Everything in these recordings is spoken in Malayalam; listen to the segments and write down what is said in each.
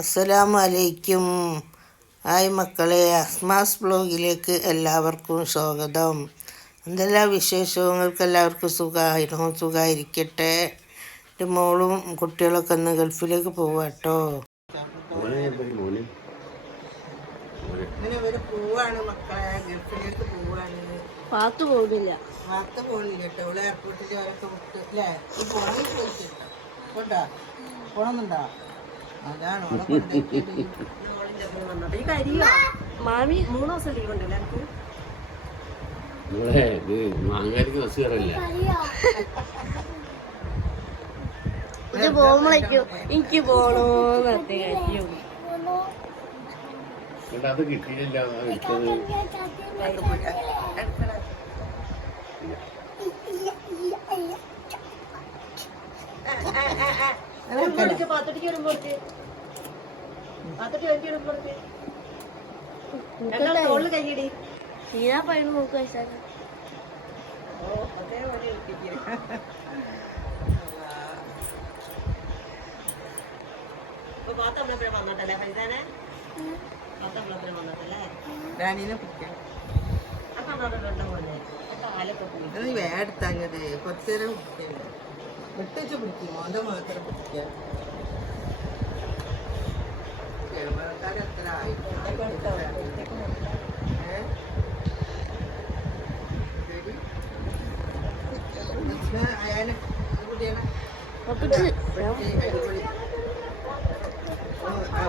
അസ്സലാമു അലൈക്കും ഹായ് മക്കളെ അസ്മാസ് ബ്ലോഗിലേക്ക് എല്ലാവർക്കും സ്വാഗതം. എന്തെല്ലാം വിശേഷങ്ങൾക്ക് എല്ലാവർക്കും സുഖമായിരുന്നു സുഖമായിരിക്കട്ടെ. എന്റെ മോളും കുട്ടികളൊക്കെ ഒന്ന് ഗൾഫിലേക്ക് പോവാട്ടോ പോവാണ് മക്കളെ ഗൾഫിലേക്ക് പോവാണ്. പാത്തു പോകുന്നില്ല പോണില്ല കേട്ടോ. ഇവിടെ എയർപോർട്ടിൽ അവരൊക്കെ വിട്ട് അല്ലേ ചോദിച്ചിട്ടോ. മാമി മൂന്ന് ദിവസം ലീവ് ഉണ്ടല്ലേ എനിക്ക് മോളെ ഇത് മാങ്ങാടിക്ക് ബസ് കയറല്ല ഇത് പോകുമ്പോഴേക്കും എനിക്ക് പോണോന്ന് എന്നിട്ട് അത് കിട്ടിയില്ല അതാ വിട്ടത് പാത്തൊട്ടിക്ക് തീരാ പയ്യന് നോക്കുക വെച്ചാൽ കുറച്ചേരം പൈസാനെ ഡാനിനെ പിടിക്കാം മോന്റെ മാത്രം പിടിക്കാം ചെറുപ്പക്കാർ എത്ര ആയി? ഏ? ശരി. ഇത് അയാൾ അടിപൊളി. ഓ, ആ,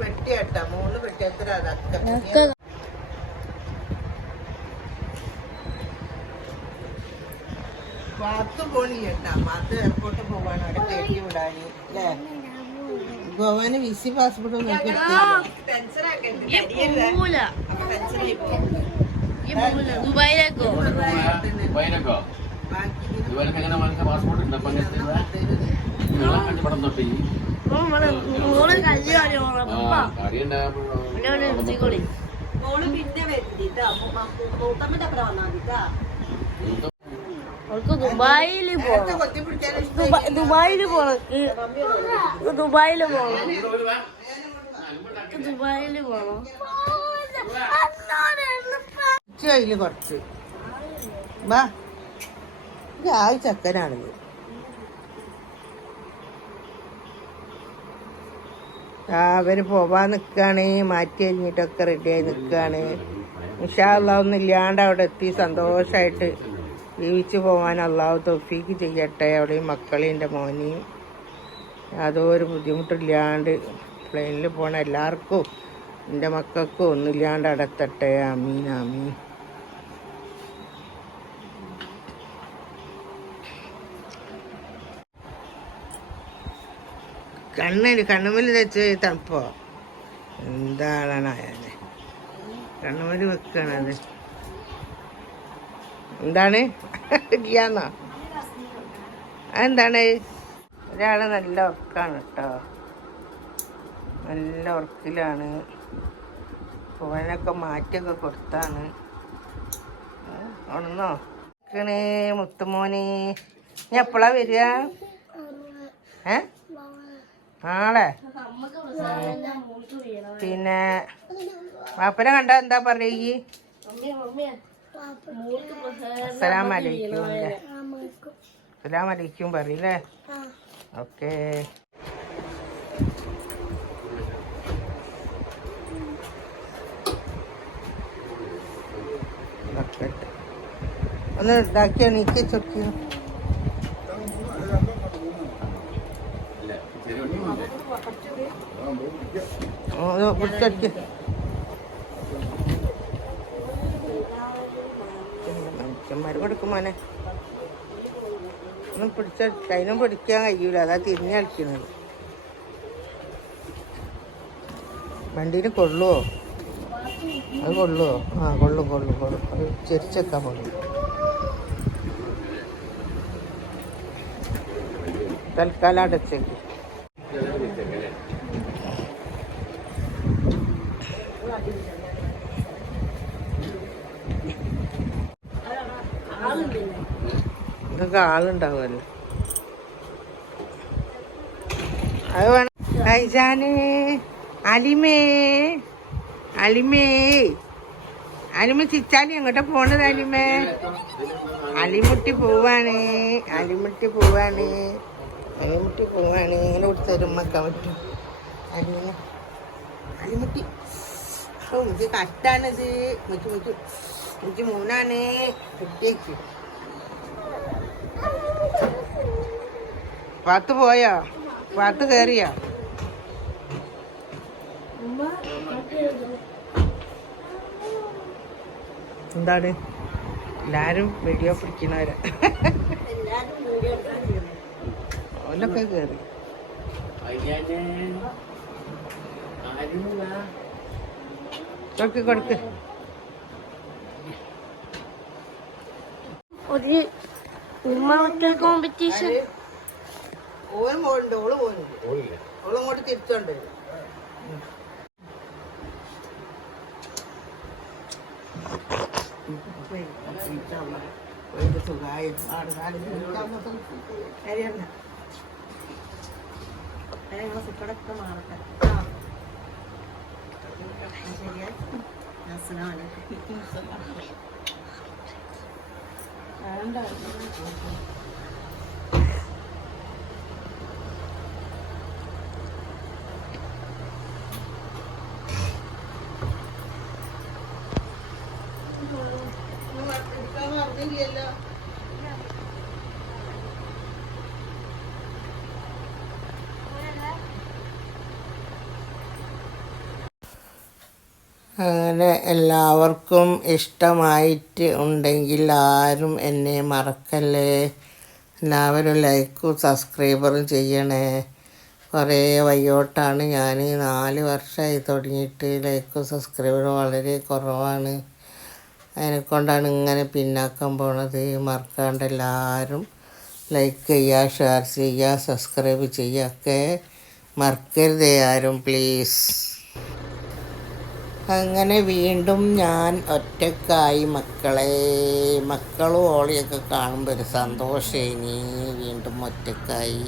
പെട്ടിയാട്ടാ മൂന്ന് പെട്ടി. എത്ര? അതൊക്കെ പാത്ത് അത് എയർപോർട്ടിൽ പോവാണ്. അവിടെ പേടി വിടാന്. അല്ലേ? ഗോവാന് വിസി പാസ്പോർട്ട് ഒന്നും. ദുബായിലേക്കോ? ദുബായിലേക്കോ? ദുബായിലേക്ക്? എങ്ങനെ വാങ്ങിച്ച പാസ്പോർട്ട് ഉണ്ട്? അപ്പൊ നിങ്ങളെ കണ്ടുപടം തൊട്ട് മോൾ പിന്നെ വരുന്നില്ല മൂത്തമ്മന്റെ അപ്പുറം വന്നാൽ മതിട്ടാ അവൾക്ക് ദുബായിൽ പോണം. കൊത്തിപ്പിടിച്ചാലും ദുബാ- ദുബായിൽ പോണം. ദുബായിൽ പോണം. ഇച്ചിരി കുറച്ച്. ചക്കനാണിത് ആ അവർ പോവാൻ നിക്കാണ്. മാറ്റി കഴിഞ്ഞിട്ടൊക്കെ റെഡിയായി നിക്കാണ്. ഇൻഷാല്ല ഒന്നും ഇല്ലാണ്ട് അവിടെ എത്തി സന്തോഷായിട്ട്. ജീവിച്ചു പോകാൻ അള്ളാഹു തൊഫീക്ക് ചെയ്യട്ടെ. അവിടെയും എന്റെ മോനെയും. ഒരു ബുദ്ധിമുട്ടില്ലാണ്ട് പ്ലെയിനിൽ പോണ എല്ലാവർക്കും എന്റെ മക്കൾക്കും ഒന്നുമില്ലാണ്ട് അടത്തട്ടെ അമീൻ അമീൻ കണ്ണിന് കണ്ണുമൽ വെച്ച് തണുപ്പോ? എന്താണ് അയാളെ കണ്ണുമ്മൽ വെക്കണത്. എന്താണ്? ഇല്ലാന്നോ അതെന്താണ്? ഒരാൾ നല്ല ഉറക്കാണ് കേട്ടോ നല്ല ഉറക്കിലാണ്. ഫോനൊക്കെ മാറ്റിയൊക്കെ കൊടുത്താണ്. ഉണന്നോ? ണേ മുത്തുമോനെ. ഞാൻ എപ്പോഴാ വരിക? ഏ? നാളെ? പിന്നെ വാപ്പനെ കണ്ട എന്താ പറയീ? അസ്സലാം അലൈക്കും അല്ലേ? അസ്സലാം അലൈക്കും പറയില്ലേ ഓക്കേ. ഒന്ന് ഇതാക്കിയാ നീക്കി ചൊക്കി ഇല്ല മോനെ. ഒന്നും പിടിച്ച അതിനും പിടിക്കാൻ കഴിയൂല. അതാ തിരിഞ്ഞ് കളിക്കുന്നത് വണ്ടീന് കൊള്ളുവോ? അത് കൊള്ളുവോ? ആ കൊള്ളും കൊള്ളും കൊള്ളും. അത് ചെരിച്ചെക്കാൻ പോകും തൽക്കാലം അടച്ചേക്ക് ഇതൊക്കെ ആളുണ്ടാവുമല്ലോ. അത് വേണം. അലിമേ അലിമേ. അലിമ ചിച്ചാലി എങ്ങോട്ടാ പോണത് അലിമേ? അലിമുട്ടി പോവാണ് അലിമുട്ടി പോവാണ് അലിമുട്ടി പോവാണ്. ഇങ്ങനെ കൊടുത്തരുമ്മക്കാൻ പറ്റും അലിമ അലിമുട്ടി. ഓ എനിക്ക് കട്ടാണിത്. മുച്ചു മുച്ചു എനിക്ക് മൂന്നാണ്. കുട്ടിയേക്ക്. പാത്ത് പോയോ? പാത്ത് കയറിയോ എന്താണ്? എല്ലാരും വീഡിയോ പിടിക്കുന്നവരാ. ഓലൊക്കെ കയറി. കൊടുക്ക് കൊടുക്ക്. ഒരു ഉമ്മ കോമ്പറ്റീഷൻ ഓൻ പോകണ്ട് ഓൾ പോകുന്നുണ്ട് ഓളില്ലേ? ഓളും ഇങ്ങോട്ട് തിരിച്ചോണ്ട് സുഖമായി അങ്ങനെ എല്ലാവർക്കും ഇഷ്ടമായിട്ട് ഉണ്ടെങ്കിൽ ആരും എന്നെ മറക്കല്ലേ? എല്ലാവരും ലൈക്കും സബ്സ്ക്രൈബറും ചെയ്യണേ. കുറേ വയ്യോട്ടാണ്. ഞാൻ നാല് വർഷമായി തുടങ്ങിയിട്ട് ലൈക്കും സബ്സ്ക്രൈബറും വളരെ കുറവാണ്. അതിനെക്കൊണ്ടാണ് ഇങ്ങനെ പിന്നാക്കം പോണത്. മറക്കാണ്ട് എല്ലാവരും ലൈക്ക് ചെയ്യുക ഷെയർ ചെയ്യുക സബ്സ്ക്രൈബ് ചെയ്യുക ഒക്കെ മറക്കരുതേ ആരും. പ്ലീസ്. അങ്ങനെ വീണ്ടും ഞാൻ ഒറ്റക്കായി മക്കളെ മക്കളും ഓളിയൊക്കെ കാണുമ്പോൾ ഒരു സന്തോഷേനി. വീണ്ടും ഒറ്റക്കായി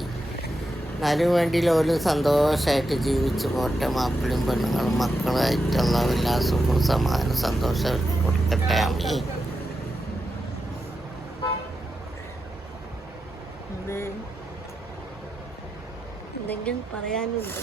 എന്നാലും വേണ്ടി ലോലും സന്തോഷമായിട്ട് ജീവിച്ചു പോട്ടെ. മാപ്പിളും പെണ്ണുങ്ങളും മക്കളായിട്ടുള്ള എല്ലാ സുഖവും സമാധാനം സന്തോഷം കൊടുക്കട്ടെ. അമ്മീ എന്തെങ്കിലും പറയാനുണ്ടോ?